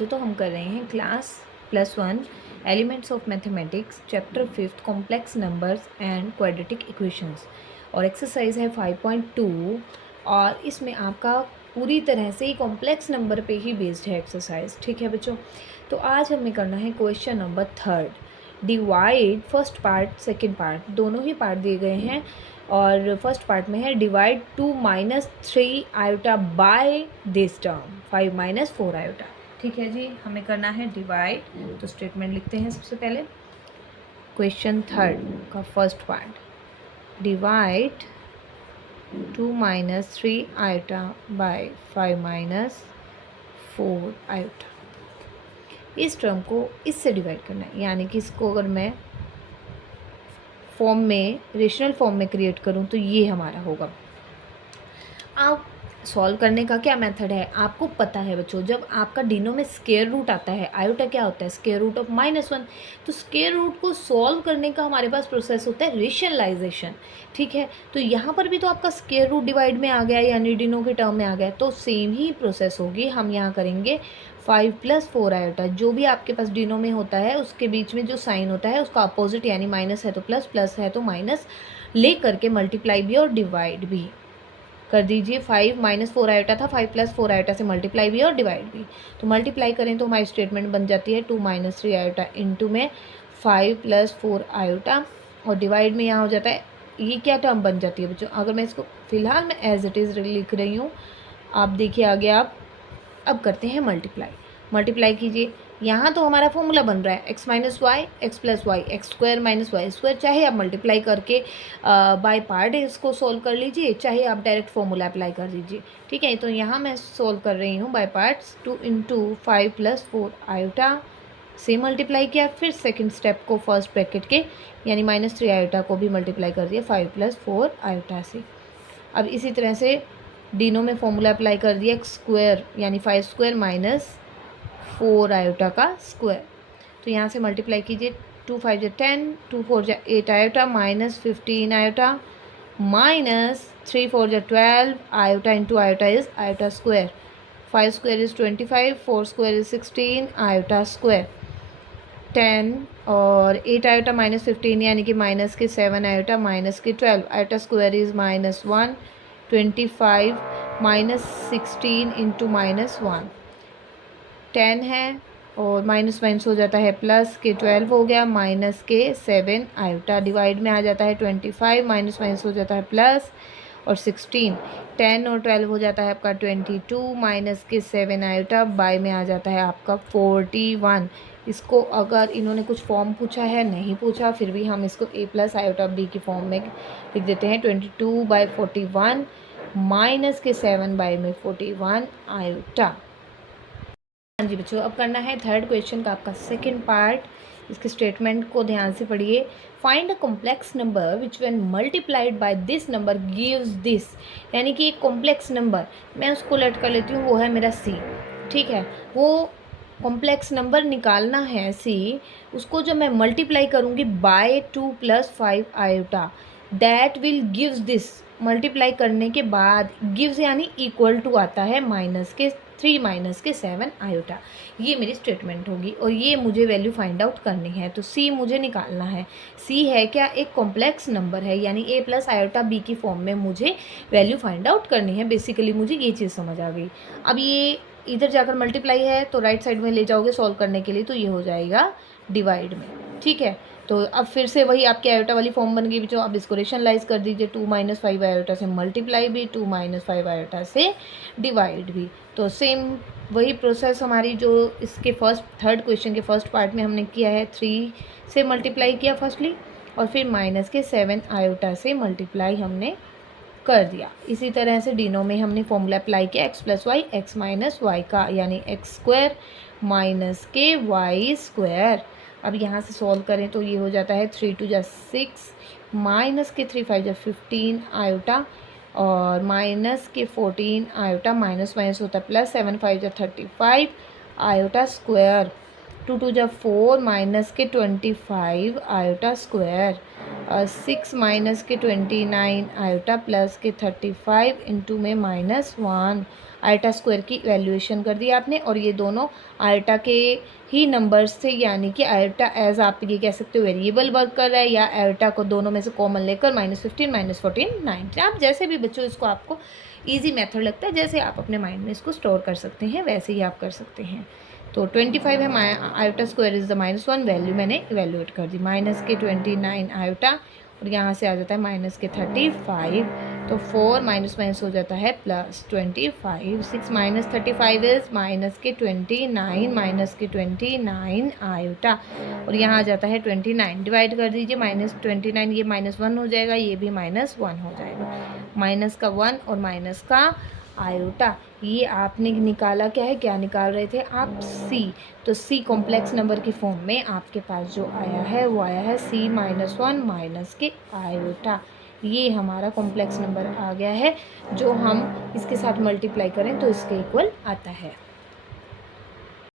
बच्चों, तो हम कर रहे हैं class +1 elements of mathematics chapter 5 complex numbers and quadratic equations और एक्सरसाइज है 5.2 और इसमें आपका पूरी तरह से ही कॉम्प्लेक्स नंबर पे ही बेस्ड है एक्सरसाइज। ठीक है बच्चों, तो आज हमें करना है question number 3। Divide first part second part दोनों ही पार्ट दिए गए हैं और फर्स्ट पार्ट में है divide 2 - 3 iota by this term 5 - 4 iota. ठीक है जी, हमें करना है डिवाइड। तो स्टेटमेंट लिखते हैं सबसे पहले। क्वेश्चन 3 का first part, divide 2 - 3 iota by 5 - 4 iota. इस टर्म को इससे डिवाइड करना है, यानी कि इसको अगर मैं फॉर्म में रेशनल फॉर्म में क्रिएट करूं तो ये हमारा होगा। आप सॉल्व करने का क्या मेथड है आपको पता है बच्चों। जब आपका डिनो में स्क्वायर रूट आता है, आयोटा क्या होता है, स्क्वायर रूट ऑफ -1, तो स्क्वायर रूट को सॉल्व करने का हमारे पास प्रोसेस होता है रेशनलाइजेशन। ठीक है, तो यहाँ पर भी तो आपका स्क्वायर रूट डिवाइड में आ गया, यानी डिनो के टर्म में आ गया, तो सेम ही प्रोसेस होगी। हम यहाँ करेंगे 5 + 4 आयोटा। जो भी आपके पास डिनो में होता है उसके बीच में जो साइन होता है उसका अपोजिट, यानी माइनस है तो प्लस, प्लस है तो माइनस ले करके मल्टीप्लाई भी और डिवाइड भी कर दीजिए। 5 - 4 आयोटा था, 5 + 4 आयोटा से मल्टीप्लाई भी और डिवाइड भी। तो मल्टीप्लाई करें तो हमारी स्टेटमेंट बन जाती है 2 - 3 आयोटा इंटू में 5 + 4 आयोटा, और डिवाइड में यहाँ हो जाता है, ये क्या टर्म बन जाती है बच्चों। अगर मैं इसको फिलहाल मैं एज इट इज़ लिख रही हूँ, आप देखिए आगे आप। अब करते हैं मल्टीप्लाई। मल्टीप्लाई कीजिए, यहाँ तो हमारा फॉर्मूला बन रहा है x - y x + y x² - y²। चाहे आप मल्टीप्लाई करके बाय पार्ट इसको सोल्व कर लीजिए, चाहे आप डायरेक्ट फॉर्मूला अप्लाई कर दीजिए। ठीक है, तो यहाँ मैं सोल्व कर रही हूँ बाय पार्ट्स। 2 × 5 + 4 आयोटा से मल्टीप्लाई किया, फिर सेकंड स्टेप को फर्स्ट ब्रैकेट के यानी -3 आयोटा को भी मल्टीप्लाई कर दिया 5 + 4 आयोटा से। अब इसी तरह से डिनो में फॉर्मूला अप्लाई कर दिया स्क्वायर, यानी 5² - 4 आयोटा का स्क्वायर। तो यहाँ से मल्टीप्लाई कीजिए, 2 × 5 = 10, 2 × 4 = 8 iota -15 iota -3 × 4 = 12 iota into iota is iota square. 5² = 25, 4² = 16 iota square. 10 और 8 आयोटा -15 यानी कि माइनस के 7 आयोटा माइनस के 12 आयोटा स्क्वायर इज -1, 25 -16 इंटू -1 10 है, और माइनस माइनस हो जाता है प्लस के 12 हो गया, माइनस के 7 आयोटा डिवाइड में आ जाता है 25, माइनस माइनस हो जाता है प्लस और 16, 10 और 12 हो जाता है आपका 22, माइनस के 7 आयोटा बाय में आ जाता है आपका 41। इसको अगर इन्होंने कुछ फॉर्म पूछा है, नहीं पूछा, फिर भी हम इसको a + आयोटा b की फॉर्म में लिख देते हैं। 22/41 माइनस के 7/41 आयोटा। हाँ जी बच्चों, अब करना है थर्ड क्वेश्चन का आपका सेकंड पार्ट। इसके स्टेटमेंट को ध्यान से पढ़िए। Find a complex number which when multiplied by this number gives this, यानी कि एक कॉम्प्लेक्स नंबर, मैं उसको लेट कर लेती हूँ, वो है मेरा सी। ठीक है, वो कॉम्प्लेक्स नंबर निकालना है सी, उसको जब मैं मल्टीप्लाई करूँगी by 2 + 5 iota, that will gives this. Multiply करने के बाद गिव्स यानी इक्वल टू आता है -3 - 7 आयोटा। ये मेरी स्टेटमेंट होगी और ये मुझे वैल्यू फाइंड आउट करनी है। तो सी मुझे निकालना है। सी है क्या, एक कॉम्प्लेक्स नंबर है, यानी a + आयोटा b की फॉर्म में मुझे वैल्यू फाइंड आउट करनी है। बेसिकली मुझे ये चीज़ समझ आ गई। अब ये इधर जाकर मल्टीप्लाई है तो राइट साइड में ले जाओगे सॉल्व करने के लिए, तो ये हो जाएगा डिवाइड में। ठीक है, तो अब फिर से वही आपकी आयोटा वाली फॉर्म बन गई बच्चों। अब इसको रेशनलाइज कर दीजिए, 2 - 5 आयोटा से मल्टीप्लाई भी, 2 - 5 आयोटा से डिवाइड भी। तो सेम वही प्रोसेस हमारी जो इसके थर्ड क्वेश्चन के फर्स्ट पार्ट में हमने किया है। 3 से मल्टीप्लाई किया फर्स्टली, और फिर माइनस के 7 आयोटा से मल्टीप्लाई हमने कर दिया। इसी तरह से डिनो में हमने फॉर्मूला अप्लाई किया x + y x - y का, यानी x² माइनस के y²। अब यहाँ से सॉल्व करें तो ये हो जाता है 3 × 2 = 6 माइनस के 3 × 5 = 15 आयोटा, और माइनस के 14 आयोटा माइनस माइनस होता है प्लस, 7 × 5 = 35 आयोटा स्क्वायर, 2 × 2 = 4 माइनस के 25 आयोटा स्क्वायर। 6 माइनस के 29 आयोटा प्लस के 35 इंटू में -1 आयोटा स्क्वायर की वैल्यूएशन कर दी आपने। और ये दोनों आयोटा के ही नंबर्स थे, यानी कि आयोटा एज आप ये कह सकते हो वेरिएबल वर्क कर रहा है, या आयोटा को दोनों में से कॉमन लेकर -15 -14 9। आप जैसे भी बच्चों इसको आपको ईजी मेथड लगता है, जैसे आप अपने माइंड में इसको स्टोर कर सकते हैं वैसे ही आप कर सकते हैं। तो 25 है, iota square is the -1 value मैंने इवेल्यूएट कर दी, माइनस के 29 आयोटा और यहाँ से आ जाता है माइनस के 35। तो 4 माइनस माइनस हो जाता है +25। 6 माइनस 35 इज़ माइनस के 29 माइनस के 29 आयोटा और यहाँ आ जाता है 29। डिवाइड कर दीजिए, -29 ये -1 हो जाएगा, ये भी -1 हो जाएगा, माइनस का 1 और माइनस का आयोटा। ये आपने निकाला क्या है, क्या निकाल रहे थे आप, सी। तो सी कॉम्प्लेक्स नंबर की फॉर्म में आपके पास जो आया है वो आया है C-1 माइनस के आयोटा। ये हमारा कॉम्प्लेक्स नंबर आ गया है, जो हम इसके साथ मल्टीप्लाई करें तो इसके इक्वल आता है।